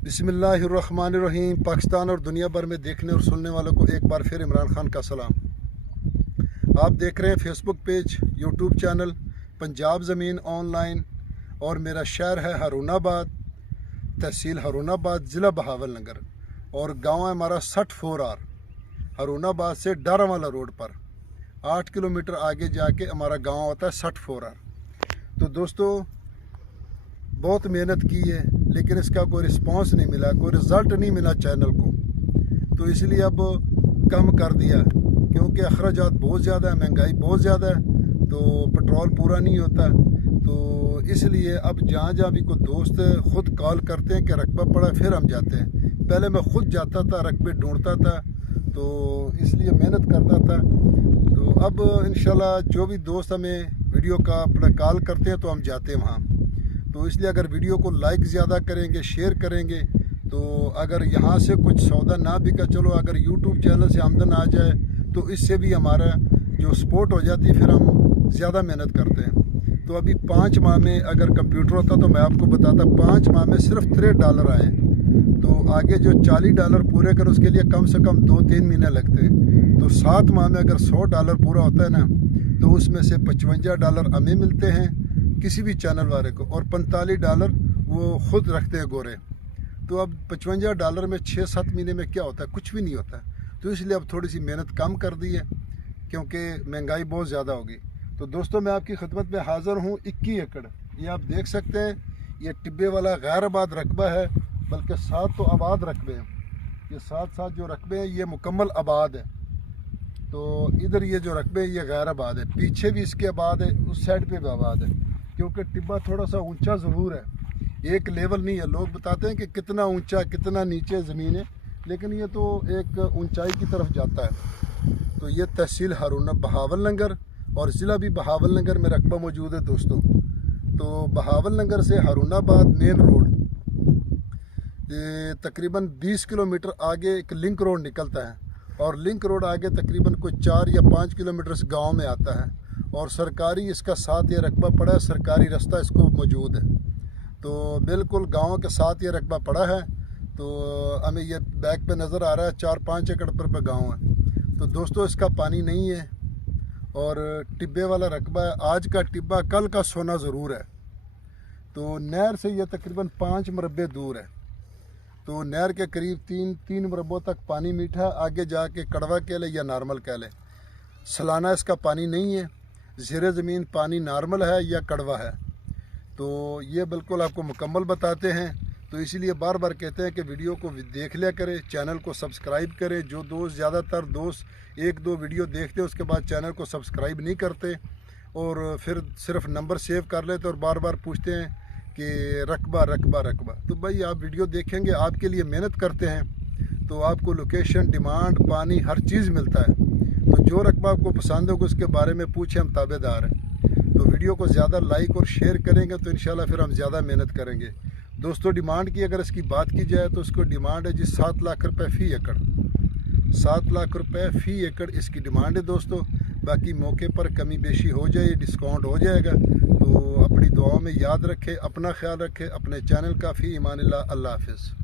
बिस्मिल्लाहिर्रहमानिर्रहीम। पाकिस्तान और दुनिया भर में देखने और सुनने वालों को एक बार फिर इमरान खान का सलाम। आप देख रहे हैं Facebook page, YouTube channel Punjab ज़मीन ऑनलाइन, और मेरा शहर है हारूनाबाद, तहसील हारूनाबाद, ज़िला बहावलनगर, और गांव है हमारा 64R। हारूनाबाद से डारावाला रोड पर 8 किलोमीटर आगे जाके हमारा गांव आता है 64R। तो दोस्तों, बहुत मेहनत की है लेकिन इसका कोई रिस्पांस नहीं मिला, कोई रिज़ल्ट नहीं मिला चैनल को। तो इसलिए अब कम कर दिया, क्योंकि अखराजात बहुत ज़्यादा है, महंगाई बहुत ज़्यादा है, तो पेट्रोल पूरा नहीं होता। तो इसलिए अब जहाँ जहाँ भी कोई दोस्त ख़ुद कॉल करते हैं कि रकबा पड़ा, फिर हम जाते हैं। पहले मैं ख़ुद जाता था, रकबे ढूंढता था, तो इसलिए मेहनत करता था। तो अब इंशाल्लाह जो भी दोस्त हमें वीडियो का अपना कॉल करते हैं तो हम जाते हैं वहाँ। तो इसलिए अगर वीडियो को लाइक ज़्यादा करेंगे, शेयर करेंगे, तो अगर यहाँ से कुछ सौदा ना बिका, चलो अगर यूट्यूब चैनल से आमदन आ जाए तो इससे भी हमारा जो सपोर्ट हो जाती, फिर हम ज़्यादा मेहनत करते हैं। तो अभी 5 माह में अगर कंप्यूटर होता तो मैं आपको बताता, 5 माह में सिर्फ $3 आए। तो आगे जो $40 पूरे कर उसके लिए कम से कम 2-3 महीने लगते हैं। तो 7 माह में अगर $100 पूरा होता है ना, तो उसमें से $55 हमें मिलते हैं किसी भी चैनल वाले को, और $45 वो ख़ुद रखते हैं गोरे। तो अब $55 में 6-7 महीने में क्या होता है? कुछ भी नहीं होता। तो इसलिए अब थोड़ी सी मेहनत कम कर दी है, क्योंकि महंगाई बहुत ज़्यादा होगी। तो दोस्तों, मैं आपकी खिदमत में हाज़िर हूँ। 21 एकड़ ये आप देख सकते हैं, ये टिब्बे वाला गैर आबाद रकबा है, बल्कि 7 तो आबाद रकबे हैं। ये 7 जो रकबे हैं ये मुकम्मल आबाद है। तो इधर ये जो रकबे हैं ये गैर आबाद है, पीछे भी इसके आबाद है, उस साइड पे भी आबाद है, क्योंकि टिब्बा थोड़ा सा ऊंचा ज़रूर है, एक लेवल नहीं है। लोग बताते हैं कि कितना ऊंचा कितना नीचे ज़मीन है, लेकिन ये तो एक ऊंचाई की तरफ जाता है। तो ये तहसील बहावलनगर और ज़िला भी बहावलनगर में रकबा मौजूद है दोस्तों। तो बहावलनगर से हारूनाबाद मेन रोड ये तकरीबन 20 किलोमीटर आगे एक लिंक रोड निकलता है, और लिंक रोड आगे तकरीबन कोई 4 या 5 किलोमीटर इस गाँव में आता है, और सरकारी इसका साथ ये रकबा पड़ा है, सरकारी रास्ता इसको मौजूद है। तो बिल्कुल गांव के साथ ये रकबा पड़ा है। तो हमें ये बैक पे नज़र आ रहा है 4-5 एकड़ पर गांव है। तो दोस्तों, इसका पानी नहीं है, और टिब्बे वाला रकबा है। आज का टिब्बा कल का सोना ज़रूर है। तो नहर से ये तकरीबन 5 मुरब्बे दूर है। तो नहर के करीब 3 मुरब्बों तक पानी मीठा, आगे जाके कड़वा कह ले या नॉर्मल कह ले। सालाना इसका पानी नहीं है, ज़ेरे ज़मीन पानी नॉर्मल है या कड़वा है। तो ये बिल्कुल आपको मुकम्मल बताते हैं। तो इसीलिए बार बार कहते हैं कि वीडियो को देख लिया करें, चैनल को सब्सक्राइब करें। जो दोस्त, ज़्यादातर दोस्त 1-2 वीडियो देखते हैं उसके बाद चैनल को सब्सक्राइब नहीं करते, और फिर सिर्फ नंबर सेव कर लेते और बार बार पूछते हैं कि रकबा रकबा रकबा। तो भाई, आप वीडियो देखेंगे, आपके लिए मेहनत करते हैं, तो आपको लोकेशन, डिमांड, पानी, हर चीज़ मिलता है। तो जो रकबा आपको पसंद होगा उसके बारे में पूछे, हम ताबेदार हैं। तो वीडियो को ज़्यादा लाइक और शेयर करेंगे तो इंशाल्लाह फिर हम ज़्यादा मेहनत करेंगे। दोस्तों, डिमांड की अगर इसकी बात की जाए तो इसको डिमांड है जी 7 लाख रुपए फ़ी एकड़। 7 लाख रुपए फ़ी एकड़ इसकी डिमांड है दोस्तों। बाकी मौके पर कमी बेशी हो जाए, डिस्काउंट हो जाएगा। तो अपनी दुआओं में याद रखें, अपना ख्याल रखें, अपने चैनल का फ़ी ईमानिल्लाह। अल्लाह हाफ़िज़।